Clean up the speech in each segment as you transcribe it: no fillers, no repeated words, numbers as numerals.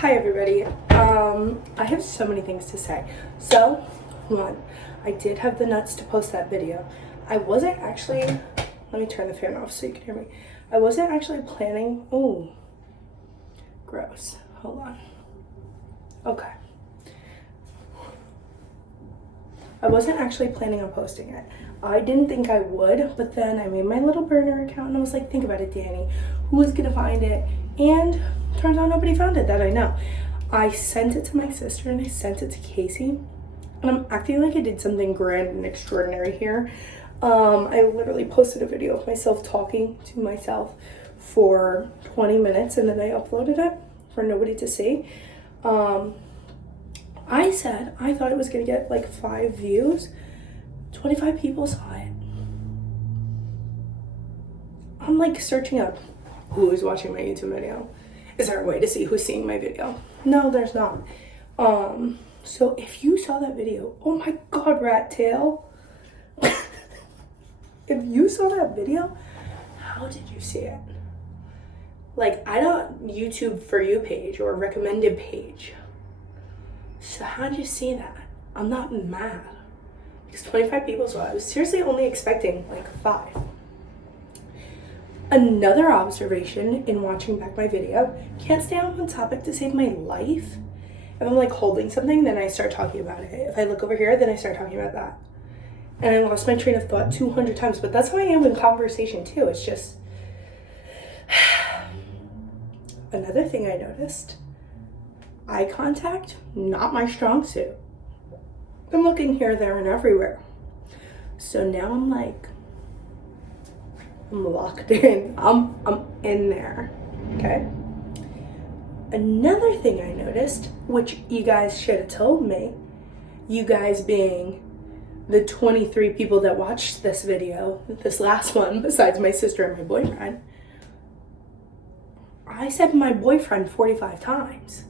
Hi everybody. I have so many things to say. So, one, I did have the nuts to post that video. I wasn't actually, let me turn the fan off so you can hear me. I wasn't actually planning, oh, gross. Hold on. Okay. I wasn't actually planning on posting it. I didn't think I would, but then I made my little burner account and I was like, think about it, Danny. Who is gonna find it? And turns out nobody found it that I know. I sent it to my sister and I sent it to Casey. And I'm acting like I did something grand and extraordinary here. I literally posted a video of myself talking to myself for 20 minutes and then I uploaded it for nobody to see. I said I thought it was gonna get like 5 views. 25 people saw it. I'm like searching up who is watching my YouTube video. Is there a way to see who's seeing my video? No, there's not. So if you saw that video, oh my god, rat tail. If you saw that video, how did you see it? Like, I don't YouTube For You page or recommended page. So how'd you see that? I'm not mad. Because 25 people saw it. I was seriously only expecting like 5. Another observation in watching back my video, can't stay on one topic to save my life. If I'm like holding something, then I start talking about it. If I look over here, then I start talking about that. And I lost my train of thought 200 times, but that's how I am in conversation too. It's just, another thing I noticed, eye contact, not my strong suit. I'm looking here, there, and everywhere. So now I'm like, I'm locked in. I'm in there, okay? Another thing I noticed, which you guys should have told me, you guys being the 23 people that watched this video, this last one, besides my sister and my boyfriend, I said my boyfriend 45 times.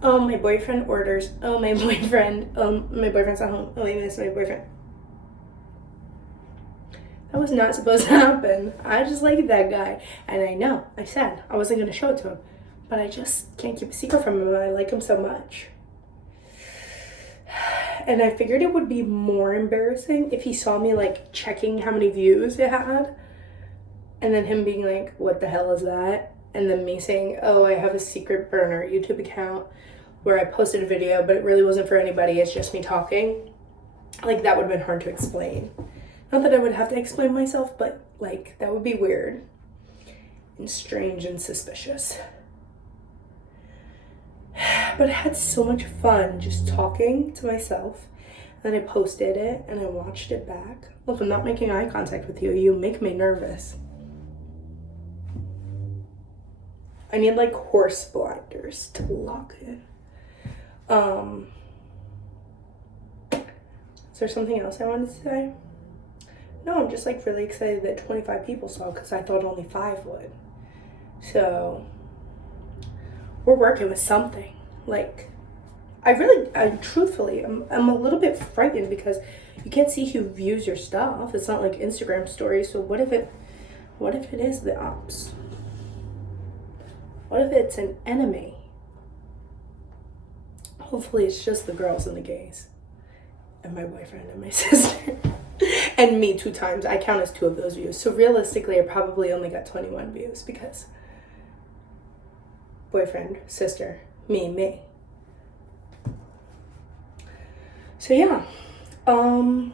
Oh, my boyfriend orders. Oh, my boyfriend. My boyfriend's at home. Oh, I miss my boyfriend. That was not supposed to happen. I just like that guy. And I know, I said I wasn't going to show it to him. But I just can't keep a secret from him. I like him so much. And I figured it would be more embarrassing if he saw me like checking how many views it had. And then him being like, what the hell is that? And then me saying, oh, I have a secret burner YouTube account where I posted a video, but it really wasn't for anybody. It's just me talking. Like, that would have been hard to explain. Not that I would have to explain myself, but like, that would be weird and strange and suspicious. But I had so much fun just talking to myself. And then I posted it and I watched it back. Look, I'm not making eye contact with you. You make me nervous. I need like horse blinders to lock it. Is there something else I wanted to say? No, I'm just like really excited that 25 people saw because I thought only 5 would. So we're working with something. Like, I truthfully, I'm a little bit frightened because you can't see who views your stuff. It's not like Instagram stories. So what if it is the ops? What if it's an enemy? Hopefully it's just the girls and the gays. And my boyfriend and my sister. And me 2 times. I count as 2 of those views. So realistically, I probably only got 21 views because boyfriend, sister, me. So yeah. I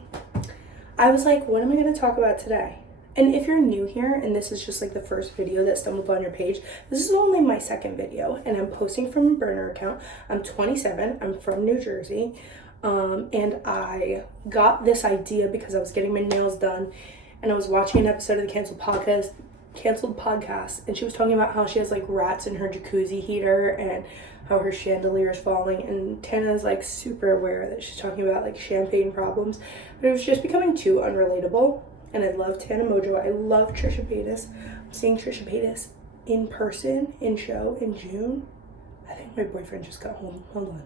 was like, what am I going to talk about today? And if you're new here and this is just like the first video that stumbled on your page, this is only my 2nd video and I'm posting from a burner account. I'm 27, I'm from New Jersey, and I got this idea because I was getting my nails done and I was watching an episode of the canceled podcast and she was talking about how she has like rats in her jacuzzi heater and how her chandelier is falling, and Tana is like super aware that she's talking about like champagne problems, but it was just becoming too unrelatable. And I love Tana Mojo. I love Trisha Paytas. I'm seeing Trisha Paytas in person, in show, in June. I think my boyfriend just got home. Hold on.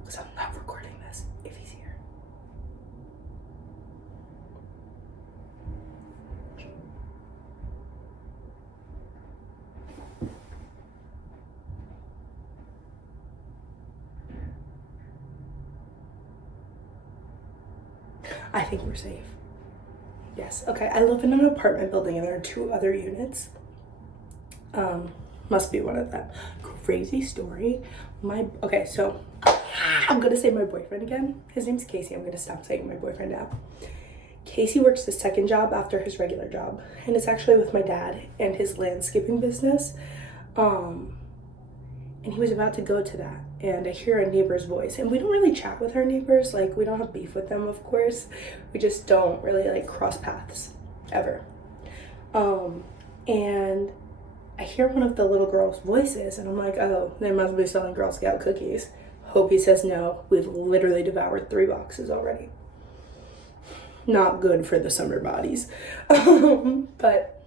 Because I'm not recording this if he's here. I think we're safe. Yes. Okay. I live in an apartment building and there are 2 other units. Must be one of them. Crazy story. Okay, so I'm gonna say my boyfriend again. His name's Casey. I'm gonna stop saying my boyfriend now. Casey works his second job after his regular job, and it's actually with my dad and his landscaping business. And he was about to go to that, and I hear a neighbor's voice, and we don't really chat with our neighbors. Like, we don't have beef with them, of course. We just don't really like cross paths ever. And I hear one of the little girls' voices, and I'm like, oh, they must be selling Girl Scout cookies. Hope he says no. We've literally devoured 3 boxes already. Not good for the summer bodies. But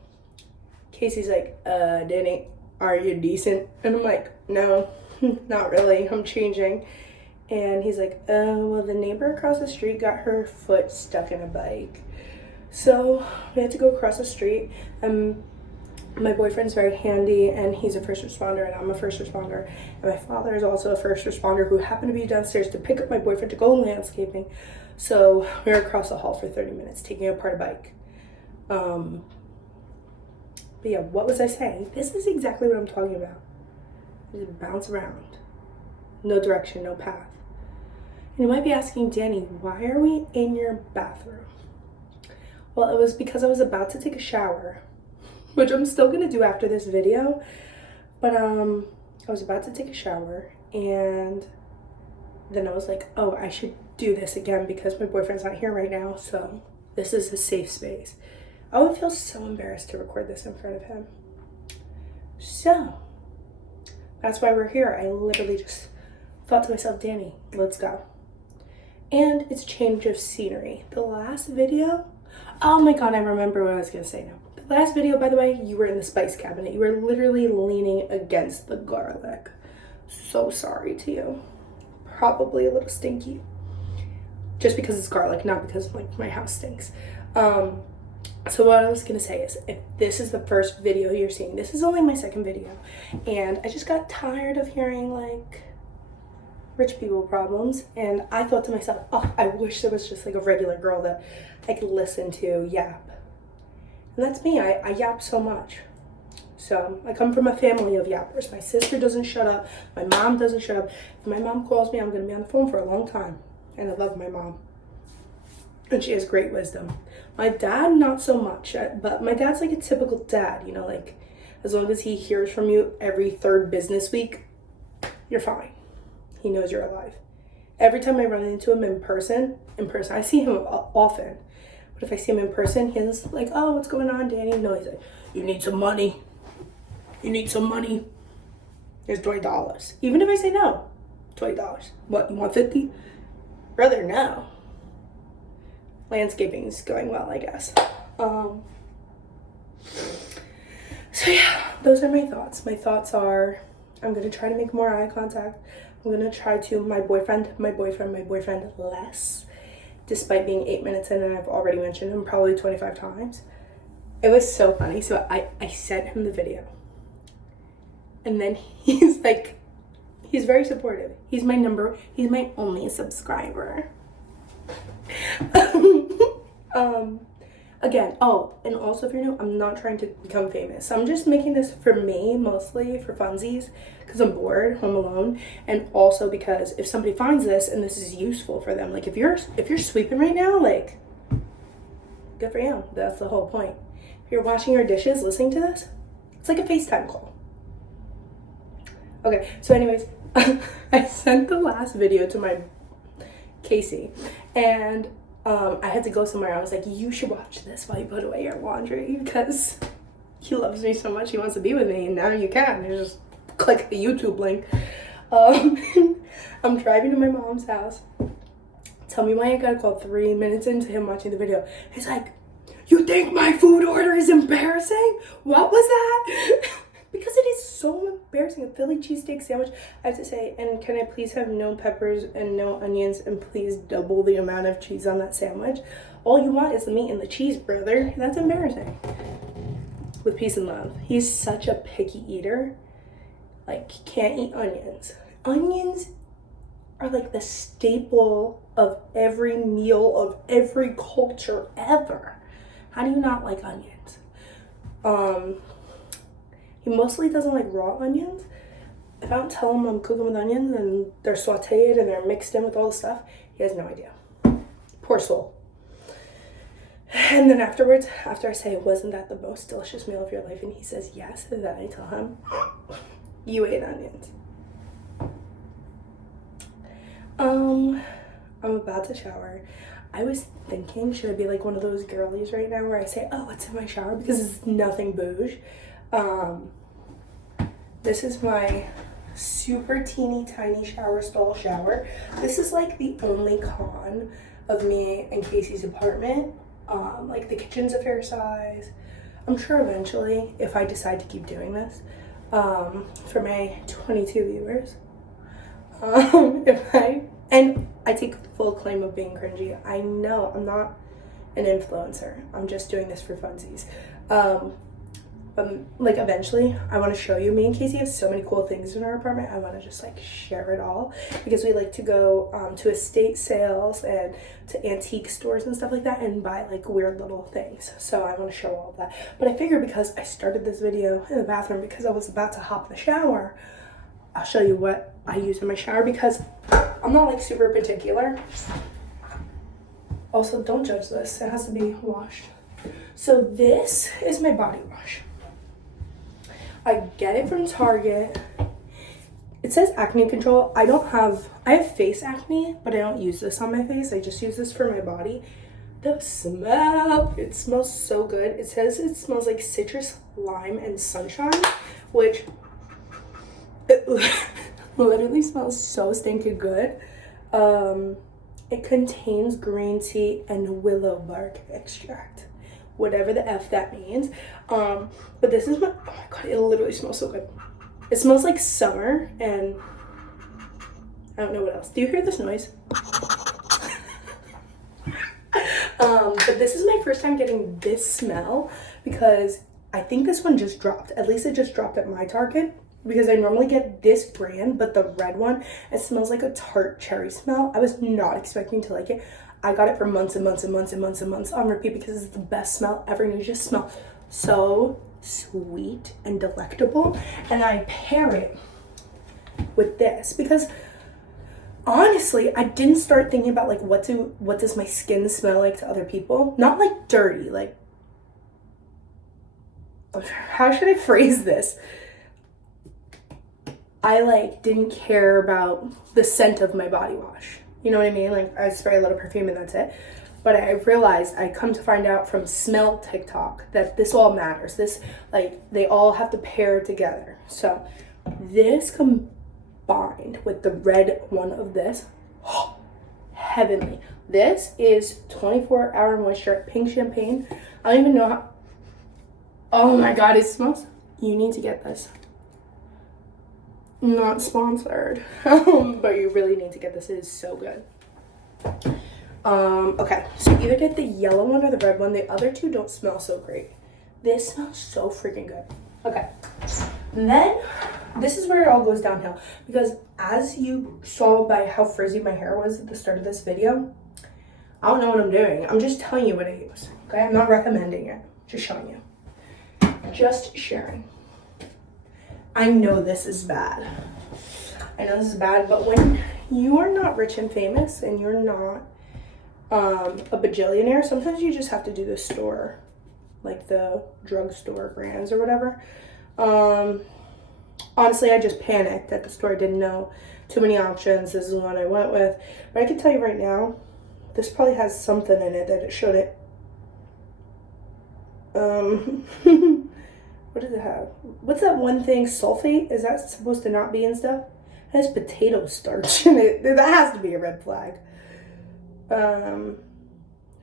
Casey's like, Dani, are you decent? And I'm like, no, not really. I'm changing. And he's like, well, the neighbor across the street got her foot stuck in a bike. So we had to go across the street. My boyfriend's very handy, and he's a first responder, and I'm a first responder. And my father is also a first responder who happened to be downstairs to pick up my boyfriend to go landscaping. So we were across the hall for 30 minutes taking apart a bike. But yeah, what was I saying? This is exactly what I'm talking about. Just bounce around. No direction, no path. And you might be asking, Dani, why are we in your bathroom? Well, it was because I was about to take a shower, which I'm still gonna do after this video. But I was about to take a shower, and then I was like, oh, I should do this again because my boyfriend's not here right now, so this is a safe space. I would feel so embarrassed to record this in front of him. So that's why we're here. I literally just thought to myself, Dani, let's go. And it's change of scenery. The last video, oh my God, I remember what I was gonna say now. The last video, by the way, you were in the spice cabinet. You were literally leaning against the garlic. So sorry to you. Probably a little stinky. Just because it's garlic, not because like my house stinks. So what I was gonna say is, if this is the first video you're seeing, this is only my second video, and I just got tired of hearing like rich people problems, and I thought to myself, oh, I wish there was just like a regular girl that I could listen to yap. And that's me. I yap so much. So I come from a family of yappers. My sister doesn't shut up. My mom doesn't shut up. If my mom calls me, I'm gonna be on the phone for a long time. And I love my mom. And she has great wisdom. My dad, not so much, but my dad's like a typical dad, you know, like as long as he hears from you every 3rd business week, you're fine. He knows you're alive. Every time I run into him in person, I see him often, but if I see him in person, he's like, oh, what's going on, Dani? No, he's like, you need some money. You need some money. Here's $20. Even if I say no, $20. What, you want 50? Brother, no. Landscaping's going well, I guess. So yeah, those are my thoughts. My thoughts are, I'm gonna try to make more eye contact. I'm gonna try to my boyfriend less, despite being 8 minutes in and I've already mentioned him probably 25 times. It was so funny. So I sent him the video, and then he's like, he's very supportive. He's my only subscriber. Again, oh, and also if you're new, I'm not trying to become famous. I'm just making this for me, mostly for funsies, because I'm bored, home alone, and also because if somebody finds this and this is useful for them, like if you're sweeping right now, like, good for you. That's the whole point. If you're washing your dishes, listening to this, it's like a FaceTime call. Okay, so anyways, I sent the last video to my Casey, and I had to go somewhere. I was like, you should watch this while you put away your laundry, because he loves me so much. He wants to be with me, and now you can. You just click the YouTube link. I'm driving to my mom's house. Tell me why I gotta call 3 minutes into him watching the video. He's like, you think my food order is embarrassing? What was that? Because it is so embarrassing. A Philly cheesesteak sandwich. I have to say, and can I please have no peppers and no onions, and please double the amount of cheese on that sandwich? All you want is the meat and the cheese, brother. That's embarrassing. With peace and love. He's such a picky eater. Like, he can't eat onions. Onions are like the staple of every meal of every culture ever. How do you not like onions? He mostly doesn't like raw onions. If I don't tell him I'm cooking with onions and they're sauteed and they're mixed in with all the stuff, he has no idea. Poor soul. And then afterwards, after I say, wasn't that the most delicious meal of your life? And he says yes, and then I tell him, you ate onions. I'm about to shower. I was thinking, should I be like one of those girlies right now where I say, oh, what's in my shower? Because it's nothing bouge. This is my super teeny tiny shower stall shower. This is like the only con of me and Casey's apartment. Like the kitchen's a fair size. I'm sure eventually, if I decide to keep doing this, for my 22 viewers, and I take full claim of being cringy. I know I'm not an influencer. I'm just doing this for funsies. But like eventually I want to show you. Me and Casey have so many cool things in our apartment. I want to just like share it all because we like to go to estate sales and to antique stores and stuff like that and buy like weird little things. So I want to show all of that. But I figure because I started this video in the bathroom because I was about to hop in the shower, I'll show you what I use in my shower because I'm not like super particular. Also, don't judge this. It has to be washed. So this is my body wash. I get it from Target. It says acne control. I have face acne, but I don't use this on my face. I just use this for my body. The smell, it smells so good. It says it smells like citrus, lime, and sunshine, which it literally smells so stinking good. It contains green tea and willow bark extract. Whatever the F that means. But this is oh my god, it literally smells so good. It smells like summer and I don't know what else. Do you hear this noise? But this is my first time getting this smell because I think this one just dropped. At least it just dropped at my Target because I normally get this brand, but the red one, it smells like a tart cherry smell. I was not expecting to like it. I got it for months and months and months and months and months on repeat because it's the best smell ever. And you just smell so sweet and delectable. And I pair it with this because honestly, I didn't start thinking about like what does my skin smell like to other people? Not like dirty, like how should I phrase this? I like didn't care about the scent of my body wash. You know what I mean? Like I spray a little perfume and that's it. But I realized, I come to find out from smell TikTok that this all matters. This, like, they all have to pair together. So this combined with the red one of this, heavenly. This is 24-hour moisture, pink champagne. I don't even know how, oh my god, it smells, you need to get this. Not sponsored, but you really need to get this. It is so good. Okay, so either get the yellow one or the red one. The other two don't smell so great. This smells so freaking good. Okay, and then this is where it all goes downhill because as you saw by how frizzy my hair was at the start of this video, I don't know what I'm doing. I'm just telling you what I use. Okay, I'm not recommending it. Just showing you. Just sharing. I know this is bad. I know this is bad, but when you are not rich and famous and you're not a bajillionaire, sometimes you just have to do the store, like the drugstore brands or whatever. Honestly, I just panicked at the store. I didn't know too many options. This is the one I went with. But I can tell you right now, this probably has something in it that it shouldn't. What does it have? What's that one thing? Sulfate? Is that supposed to not be in stuff? It has potato starch in it. That has to be a red flag. I don't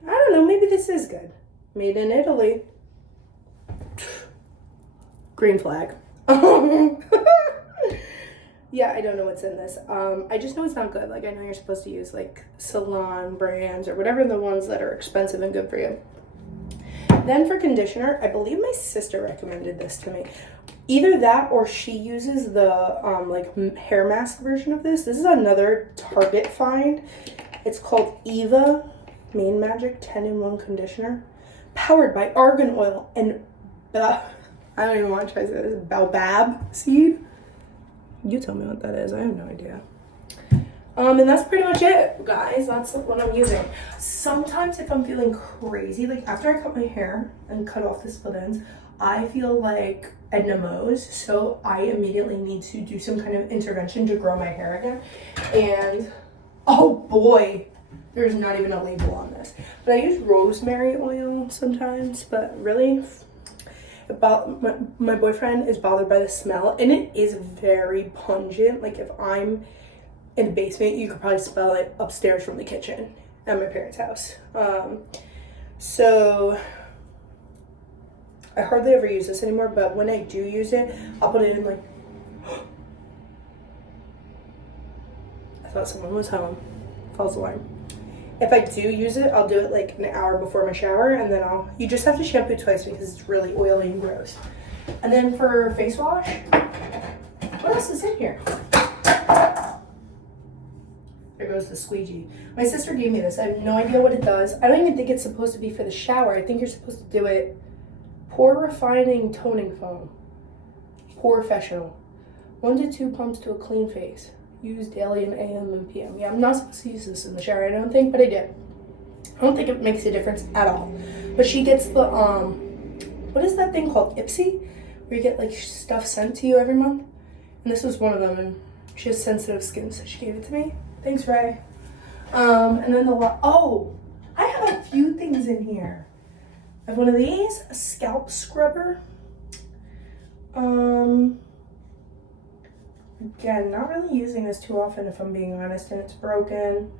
know. Maybe this is good. Made in Italy. Green flag. Yeah, I don't know what's in this. I just know it's not good. Like, I know you're supposed to use like salon brands or whatever, the ones that are expensive and good for you. Then for conditioner, I believe my sister recommended this to me. Either that or she uses the like hair mask version of this. This is another Target find. It's called Eva Main Magic 10-in-1 Conditioner, powered by argan oil and I don't even want to try to say this, baobab seed. You tell me what that is. I have no idea. And that's pretty much it, guys. That's what I'm using. Sometimes if I'm feeling crazy, like after I cut my hair and cut off the split ends, I feel like Edna Mose, so I immediately need to do some kind of intervention to grow my hair again. And oh boy, there's not even a label on this. But I use rosemary oil sometimes, but really, my boyfriend is bothered by the smell, and it is very pungent. Like if I'm in the basement, you could probably smell it upstairs from the kitchen at my parents' house. So I hardly ever use this anymore, but when I do use it, I'll put it in like, I thought someone was home. False alarm. If I do use it, I'll do it like an hour before my shower, and then you just have to shampoo twice because it's really oily and gross. And then for face wash, what else is in here? There goes the squeegee. My sister gave me this. I have no idea what it does. I don't even think it's supposed to be for the shower. I think you're supposed to do it. Pore refining toning foam. Professional. 1 to 2 pumps to a clean face. Use daily in AM and PM. Yeah, I'm not supposed to use this in the shower, I don't think, but I did. I don't think it makes a difference at all. But she gets the, what is that thing called? Ipsy? Where you get like stuff sent to you every month. And this was one of them, and she has sensitive skin, so she gave it to me. Thanks, Ray. And then I have a few things in here. I have one of these, a scalp scrubber. Again, not really using this too often if I'm being honest, and it's broken.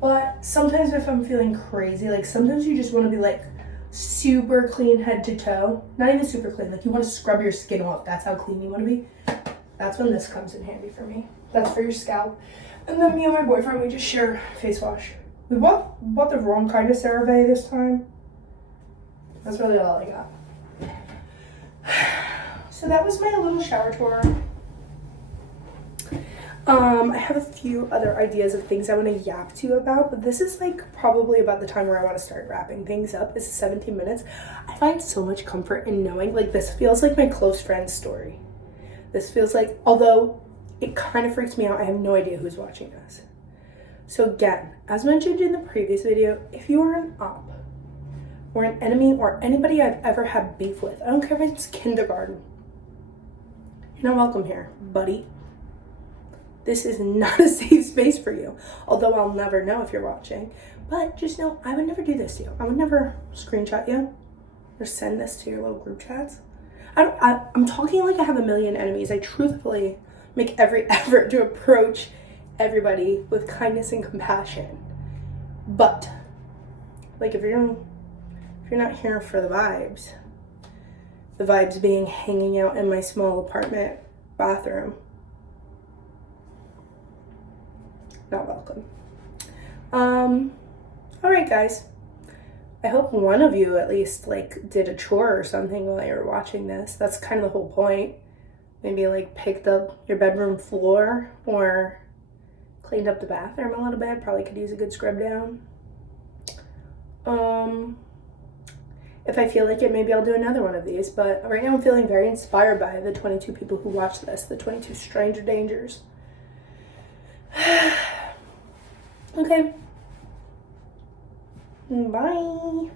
But sometimes if I'm feeling crazy, like sometimes you just want to be like super clean head to toe. Not even super clean, like you want to scrub your skin off. That's how clean you want to be. That's when this comes in handy for me. That's for your scalp. And then me and my boyfriend, we just share face wash. We bought the wrong kind of CeraVe this time. That's really all I got. So that was my little shower tour. I have a few other ideas of things I want to yap to you about, but this is like probably about the time where I want to start wrapping things up. This is 17 minutes. I find so much comfort in knowing, like, this feels like my close friend's story. This feels like, although it kind of freaks me out, I have no idea who's watching this. So again, as mentioned in the previous video, if you are an op or an enemy or anybody I've ever had beef with, I don't care if it's kindergarten, you're not welcome here, buddy. This is not a safe space for you. Although I'll never know if you're watching. But just know, I would never do this to you. I would never screenshot you or send this to your little group chats. I'm talking like I have a million enemies. I truthfully make every effort to approach everybody with kindness and compassion. But, like, if you're not here for the vibes being hanging out in my small apartment bathroom, not welcome. All right, guys. I hope one of you at least like did a chore or something while you were watching this. That's kind of the whole point. Maybe like picked up your bedroom floor or cleaned up the bathroom a little bit. Probably could use a good scrub down. If I feel like it, maybe I'll do another one of these. But right now I'm feeling very inspired by the 22 people who watched this, the 22 stranger dangers. Okay. Bye.